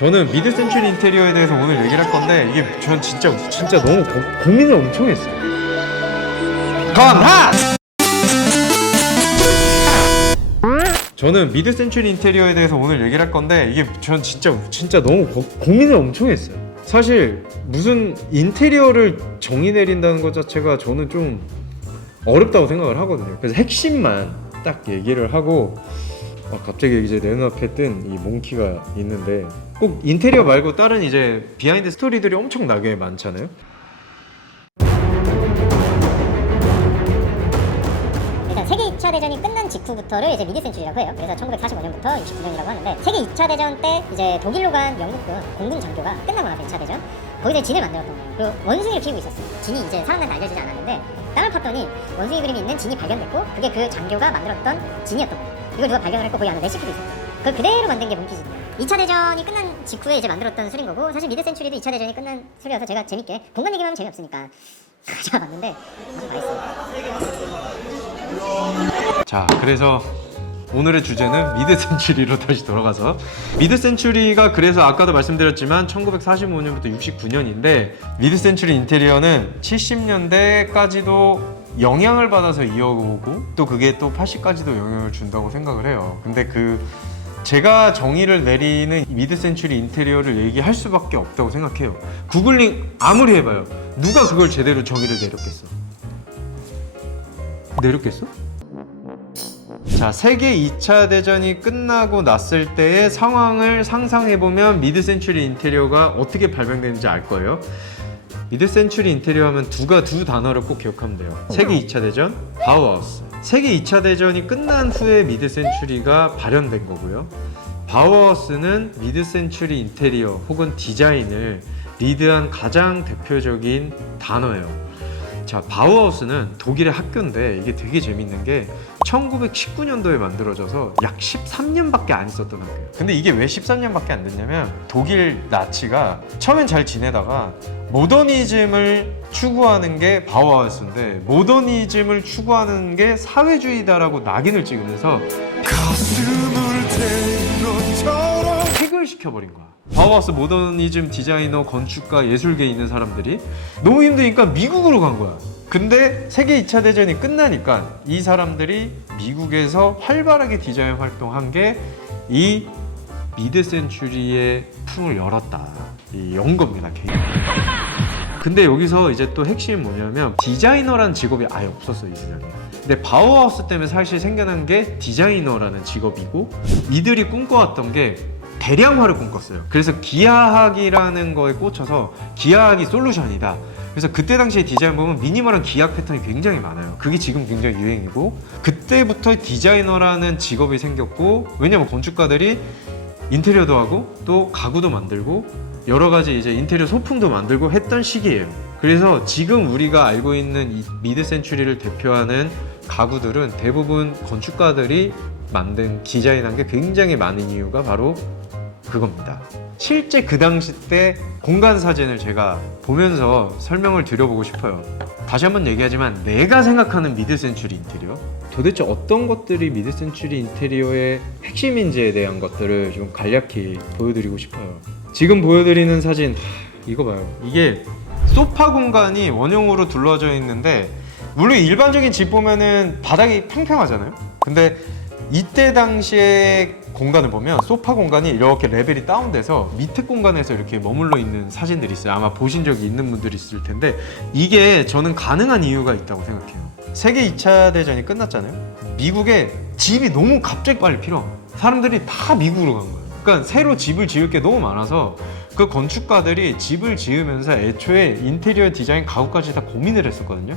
저는 미드 센츄리 인테리어에 대해서 오늘 얘기를 할 건데 이게 전 진짜 너무 고민을 엄청 했어요. 건하! 저는 미드 센츄리 인테리어에 대해서 오늘 얘기를 할 건데 이게 전 진짜 너무 고민을 엄청 했어요. 사실 무슨 인테리어를 정의 내린다는 것 자체가 저는 좀 어렵다고 생각을 하거든요. 그래서 핵심만 딱 얘기를 하고 갑자기 이제 내 눈앞에 뜬 이 몽키가 있는데 꼭 인테리어 말고 다른 이제 비하인드 스토리들이 엄청나게 많잖아요. 일단 세계 2차 대전이 끝난 직후부터를 이제 미드 센츄리라고 해요. 그래서 1945년부터 69년이라고 하는데 세계 2차 대전 때 이제 독일로 간 영국군 공군 장교가 끝나고 나서 2차 대전 거기서 진을 만들었던 거예요. 그리고 원숭이를 키우고 있었어요. 진이 이제 사람들한테 알려지지 않았는데 땅을 팠더니 원숭이 그림이 있는 진이 발견됐고 그게 그 장교가 만들었던 진이었던 거예요. 이걸 누가 발견을 했고 거기 안에 레시피도 있었어요. 그걸 그대로 만든 게 몽키진이에요. 2차 대전이 끝난 직후에 이제 만들었던 술인 거고 사실 미드 센츄리도 2차 대전이 끝난 술이어서 제가 재밌게 공간 얘기만 하면 재미없으니까 제가 봤는데 아주 맛있어요. 자, 그래서 오늘의 주제는 미드 센츄리로 다시 돌아가서 미드 센츄리가 그래서 아까도 말씀드렸지만 1945년부터 69년인데 미드 센츄리 인테리어는 70년대까지도 영향을 받아서 이어오고 또 그게 또 80까지도 영향을 준다고 생각을 해요. 근데 제가 정의를 내리는 미드 센츄리 인테리어를 얘기할 수밖에 없다고 생각해요. 구글링 아무리 해봐요. 누가 그걸 제대로 정의를 내렸겠어? 자, 세계 2차 대전이 끝나고 났을 때의 상황을 상상해보면 미드 센츄리 인테리어가 어떻게 발명되는지 알 거예요. 미드 센츄리 인테리어 하면 두 단어를 꼭 기억하면 돼요. 세계 2차 대전, 바우하우스. 세계 2차 대전이 끝난 후에 미드 센츄리가 발현된 거고요. 바우하우스는 미드 센츄리 인테리어 혹은 디자인을 리드한 가장 대표적인 단어예요. 자, 바우하우스는 독일의 학교인데 이게 되게 재밌는 게 1919년도에 만들어져서 약 13년밖에 안 있었던 학교예요. 근데 이게 왜 13년밖에 안 됐냐면 독일 나치가 처음엔 잘 지내다가 모더니즘을 추구하는 게 바우하우스인데 모더니즘을 추구하는 게 사회주의다라고 낙인을 찍으면서 폐교시켜버린 거야. 바우하우스 모더니즘 디자이너, 건축가, 예술계에 있는 사람들이 너무 힘드니까 미국으로 간 거야. 근데 세계 2차 대전이 끝나니까 이 사람들이 미국에서 활발하게 디자인 활동한 게 이 미드 센츄리의 품을 열었다. 연 겁니다, 개인. 근데 여기서 이제 또 핵심이 뭐냐면 디자이너라는 직업이 아예 없었어, 이 세상에. 근데 바우하우스 때문에 사실 생겨난 게 디자이너라는 직업이고 이들이 꿈꿔왔던 게 대량화를 꿈꿨어요. 그래서 기하학이라는 거에 꽂혀서 기하학이 솔루션이다. 그래서 그때 당시에 디자인 보면 미니멀한 기하학 패턴이 굉장히 많아요. 그게 지금 굉장히 유행이고 그때부터 디자이너라는 직업이 생겼고 왜냐면 건축가들이 인테리어도 하고 또 가구도 만들고 여러 가지 이제 인테리어 소품도 만들고 했던 시기예요. 그래서 지금 우리가 알고 있는 이 미드 센츄리를 대표하는 가구들은 대부분 건축가들이 만든 디자인한 게 굉장히 많은 이유가 바로 그겁니다. 실제 그 당시 때 공간 사진을 제가 보면서 설명을 드려보고 싶어요. 다시 한번 얘기하지만 내가 생각하는 미드 센츄리 인테리어 도대체 어떤 것들이 미드 센츄리 인테리어의 핵심인지에 대한 것들을 좀 간략히 보여드리고 싶어요. 지금 보여드리는 사진 이거 봐요. 이게 소파 공간이 원형으로 둘러져 있는데 물론 일반적인 집 보면은 바닥이 평평하잖아요. 근데 이때 당시에 공간을 보면 소파 공간이 이렇게 레벨이 다운돼서 밑에 공간에서 이렇게 머물러 있는 사진들이 있어요. 아마 보신 적이 있는 분들이 있을 텐데 이게 저는 가능한 이유가 있다고 생각해요. 세계 2차 대전이 끝났잖아요. 미국에 집이 너무 갑자기 빨리 필요한 거예요. 사람들이 다 미국으로 간 거예요. 그러니까 새로 집을 지을 게 너무 많아서 그 건축가들이 집을 지으면서 애초에 인테리어 디자인 가구까지 다 고민을 했었거든요.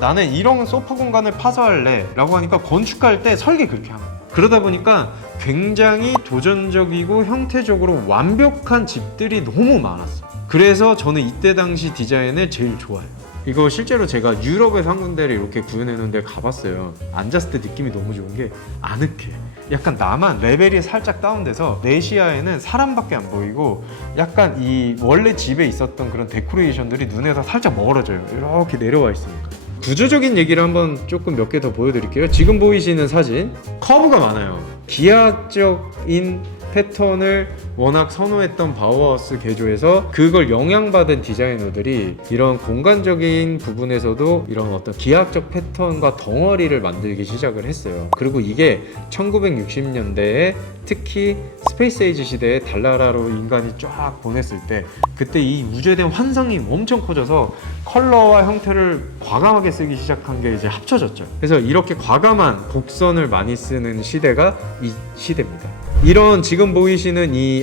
나는 이런 소파 공간을 파서 할래 라고 하니까 건축할 때 설계 그렇게 하는 거예요. 그러다 보니까 굉장히 도전적이고 형태적으로 완벽한 집들이 너무 많았어요. 그래서 저는 이때 당시 디자인을 제일 좋아해요. 이거 실제로 제가 유럽에서 한 군데를 이렇게 구현해 놓은 데 가봤어요. 앉았을 때 느낌이 너무 좋은 게 아늑해. 약간 나만 레벨이 살짝 다운돼서 내 시야에는 사람밖에 안 보이고 약간 이 원래 집에 있었던 그런 데코레이션들이 눈에서 살짝 멀어져요. 이렇게 내려와 있으니까. 구조적인 얘기를 한번 조금 몇 개 더 보여드릴게요. 지금 보이시는 사진 커브가 많아요. 기하학적인 패턴을 워낙 선호했던 바우하우스 개조에서 그걸 영향받은 디자이너들이 이런 공간적인 부분에서도 이런 어떤 기하학적 패턴과 덩어리를 만들기 시작을 했어요. 그리고 이게 1960년대에 특히 스페이스 에이지 시대에 달나라로 인간이 쫙 보냈을 때 그때 이 우주에 대한 환상이 엄청 커져서 컬러와 형태를 과감하게 쓰기 시작한 게 이제 합쳐졌죠. 그래서 이렇게 과감한 곡선을 많이 쓰는 시대가 이 시대입니다. 이런 지금 보이시는 이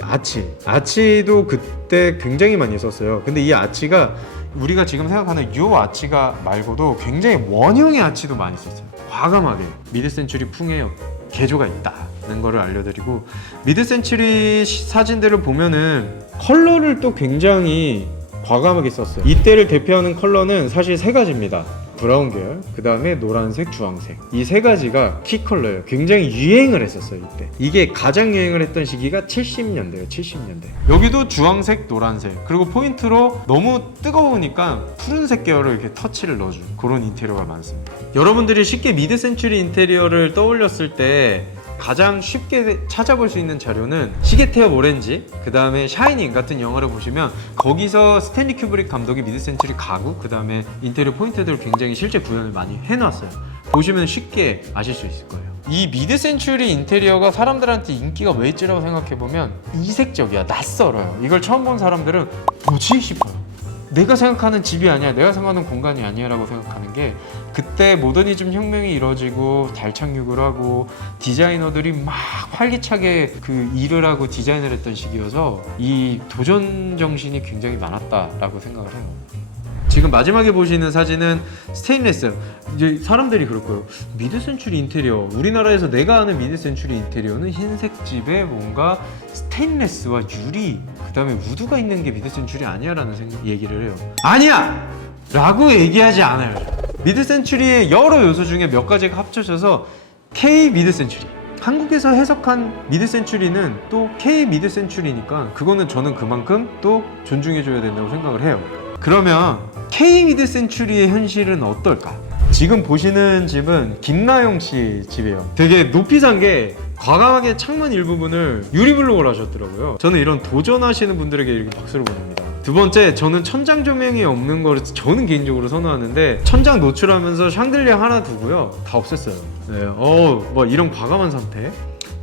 아치도 그때 굉장히 많이 썼어요. 근데 이 아치가 우리가 지금 생각하는 이 아치가 말고도 굉장히 원형의 아치도 많이 썼어요. 과감하게 미드 센추리 풍의 개조가 있다는 거를 알려드리고, 미드 센추리 사진들을 보면은 컬러를 또 굉장히 과감하게 썼어요. 이때를 대표하는 컬러는 사실 세 가지입니다. 브라운 계열, 그 다음에 노란색, 주황색, 이 세 가지가 키 컬러예요. 굉장히 유행을 했었어요 이때. 이게 가장 유행을 했던 시기가 70년대예요. 70년대. 여기도 주황색, 노란색, 그리고 포인트로 너무 뜨거우니까 푸른색 계열을 이렇게 터치를 넣어준 그런 인테리어가 많습니다. 여러분들이 쉽게 미드 센추리 인테리어를 떠올렸을 때 가장 쉽게 찾아볼 수 있는 자료는 시계태엽 오렌지, 그 다음에 샤이닝 같은 영화를 보시면 거기서 스탠리 큐브릭 감독이 미드 센추리 가구, 그 다음에 인테리어 포인트들을 굉장히 실제 구현을 많이 해놨어요. 보시면 쉽게 아실 수 있을 거예요. 이 미드 센추리 인테리어가 사람들한테 인기가 왜 있지라고 생각해보면 이색적이야, 낯설어요. 이걸 처음 본 사람들은 뭐지 싶어요. 내가 생각하는 집이 아니야, 내가 생각하는 공간이 아니야 라고 생각하는 게, 그때 모더니즘 혁명이 이루어지고 달 착륙을 하고 디자이너들이 막 활기차게 그 일을 하고 디자인을 했던 시기여서 이 도전 정신이 굉장히 많았다라고 생각을 해요. 지금 마지막에 보시는 사진은 스테인리스. 이제 사람들이 그럴 거예요. 미드 센추리 인테리어, 우리나라에서 내가 아는 미드 센추리 인테리어는 흰색 집에 뭔가 스테인리스와 유리, 그 다음에 우드가 있는 게 미드 센추리 아니야 라는 얘기를 해요. 아니야! 라고 얘기하지 않아요. 미드 센추리의 여러 요소 중에 몇 가지가 합쳐져서 K 미드 센추리. 한국에서 해석한 미드 센추리는 또 K 미드 센추리니까 그거는 저는 그만큼 또 존중해줘야 된다고 생각을 해요. 그러면 K 미드 센추리의 현실은 어떨까? 지금 보시는 집은 김나영 씨 집이에요. 되게 높이 산 게 과감하게 창문 일부분을 유리블록을 하셨더라고요. 저는 이런 도전하시는 분들에게 이렇게 박수를 보냅니다. 두 번째, 저는 천장 조명이 없는 거를 저는 개인적으로 선호하는데 천장 노출하면서 샹들리에 하나 두고요. 다 없앴어요. 네, 뭐 이런 과감한 선택.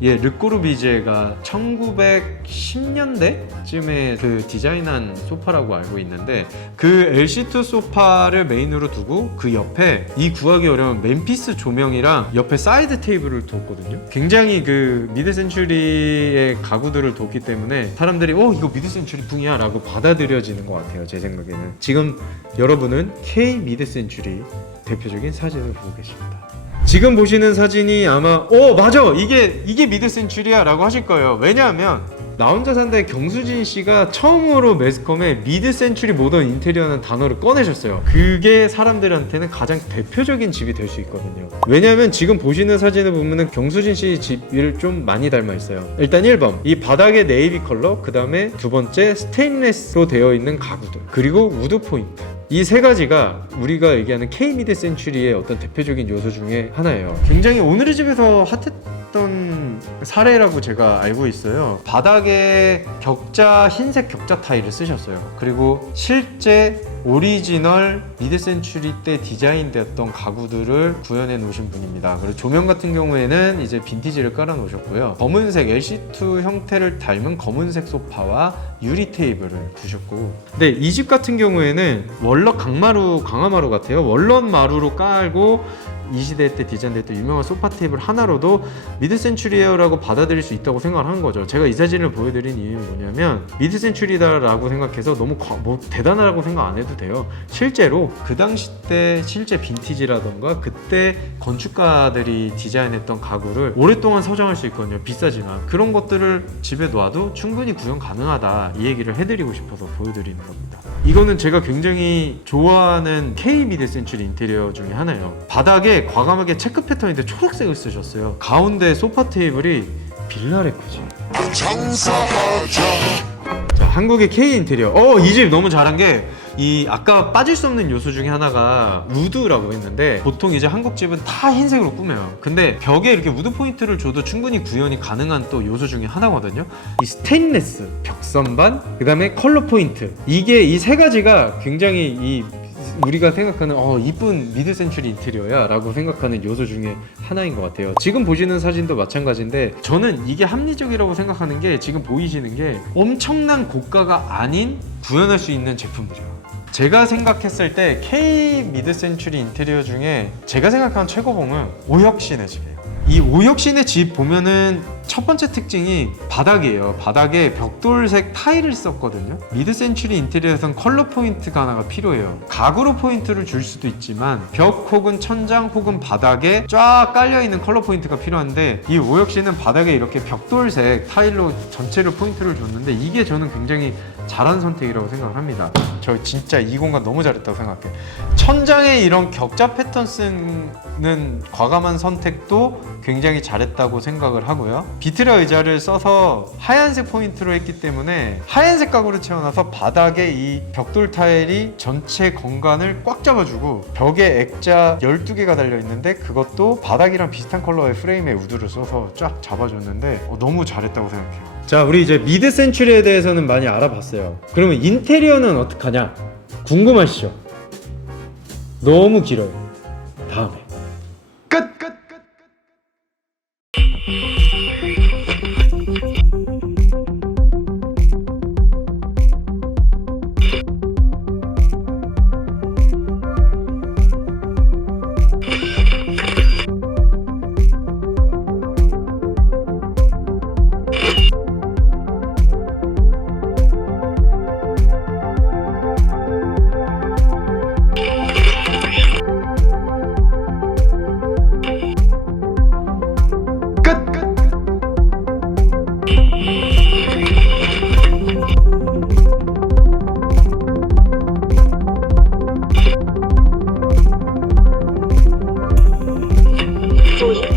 예, 르꼬르비제가 1910년대쯤에 그 디자인한 소파라고 알고 있는데, 그 LC2 소파를 메인으로 두고 그 옆에 이 구하기 어려운 맨피스 조명이랑 옆에 사이드 테이블을 뒀거든요. 굉장히 그 미드 센추리의 가구들을 뒀기 때문에 사람들이 이거 미드 센추리 풍이야 라고 받아들여지는 것 같아요. 제 생각에는. 지금 여러분은 K 미드 센추리 대표적인 사진을 보고 계십니다. 지금 보시는 사진이 아마 맞아! 이게 미드 센추리야 라고 하실 거예요. 왜냐하면 나 혼자 산다의 경수진 씨가 처음으로 매스컴에 미드 센추리 모던 인테리어라는 단어를 꺼내셨어요. 그게 사람들한테는 가장 대표적인 집이 될 수 있거든요. 왜냐하면 지금 보시는 사진을 보면은 경수진 씨 집을 좀 많이 닮아 있어요. 일단 1번, 이 바닥에 네이비 컬러, 그 다음에 두 번째 스테인리스로 되어 있는 가구들, 그리고 우드 포인트. 이 세 가지가 우리가 얘기하는 K 미드 센추리의 어떤 대표적인 요소 중에 하나예요. 굉장히 오늘의 집에서 핫했던 사례라고 제가 알고 있어요. 바닥에 흰색 격자 타일을 쓰셨어요. 그리고 실제 오리지널 미드 센추리 때 디자인되었던 가구들을 구현해 놓으신 분입니다. 그리고 조명 같은 경우에는 이제 빈티지를 깔아 놓으셨고요. 검은색 LC2 형태를 닮은 검은색 소파와 유리 테이블을 두셨고, 근데 이 집 같은 경우에는 월럭 강화마루 같아요. 월런 마루로 깔고 이 시대 때 디자인됐던 유명한 소파 테이블 하나로도 미드 센추리라고 받아들일 수 있다고 생각을 한 거죠. 제가 이 사진을 보여드린 이유는 뭐냐면, 미드 센추리다라고 생각해서 너무 대단하다고 생각 안 해도 돼요. 실제로 그 당시 때 실제 빈티지라던가 그때 건축가들이 디자인했던 가구를 오랫동안 소장할 수 있거든요. 비싸지만 그런 것들을 집에 놔도 충분히 구현 가능하다, 이 얘기를 해드리고 싶어서 보여드리는 겁니다. 이거는 제가 굉장히 좋아하는 K 미드 센추리 인테리어 중에 하나예요. 바닥에 과감하게 체크 패턴인데 초록색을 쓰셨어요. 가운데 소파 테이블이 빌라레코지. 자, 한국의 K 인테리어. 이 집 너무 잘한 게 이 아까 빠질 수 없는 요소 중에 하나가 우드라고 했는데 보통 이제 한국 집은 다 흰색으로 꾸며요. 근데 벽에 이렇게 우드 포인트를 줘도 충분히 구현이 가능한 또 요소 중에 하나거든요. 이 스테인레스, 벽선반, 그 다음에 컬러 포인트, 이게 이 세 가지가 굉장히 이 우리가 생각하는 이쁜 미드 센추리 인테리어야 라고 생각하는 요소 중에 하나인 것 같아요. 지금 보시는 사진도 마찬가지인데 저는 이게 합리적이라고 생각하는 게 지금 보이시는 게 엄청난 고가가 아닌 구현할 수 있는 제품들이에요. 제가 생각했을 때 K 미드 센추리 인테리어 중에 제가 생각하는 최고봉은 오혁신의 집이에요. 이 오혁신의 집 보면은 첫 번째 특징이 바닥이에요. 바닥에 벽돌색 타일을 썼거든요. 미드 센추리 인테리어에선 컬러 포인트가 하나가 필요해요. 가구로 포인트를 줄 수도 있지만 벽 혹은 천장 혹은 바닥에 쫙 깔려있는 컬러 포인트가 필요한데 이 오혁신은 바닥에 이렇게 벽돌색 타일로 전체를 포인트를 줬는데 이게 저는 굉장히 잘한 선택이라고 생각을 합니다. 저 진짜 이 공간 너무 잘했다고 생각해. 천장에 이런 격자 패턴 쓰는 과감한 선택도 굉장히 잘했다고 생각을 하고요. 비트라 의자를 써서 하얀색 포인트로 했기 때문에 하얀색 가구로 채워놔서 바닥에 이 벽돌 타일이 전체 공간을 꽉 잡아주고 벽에 액자 12개가 달려있는데 그것도 바닥이랑 비슷한 컬러의 프레임에 우드를 써서 쫙 잡아줬는데 너무 잘했다고 생각해요. 자, 우리 이제 미드 센추리에 대해서는 많이 알아봤어요. 그러면 인테리어는 어떡하냐? 궁금하시죠? 너무 길어요. 다음에 끝! 조심.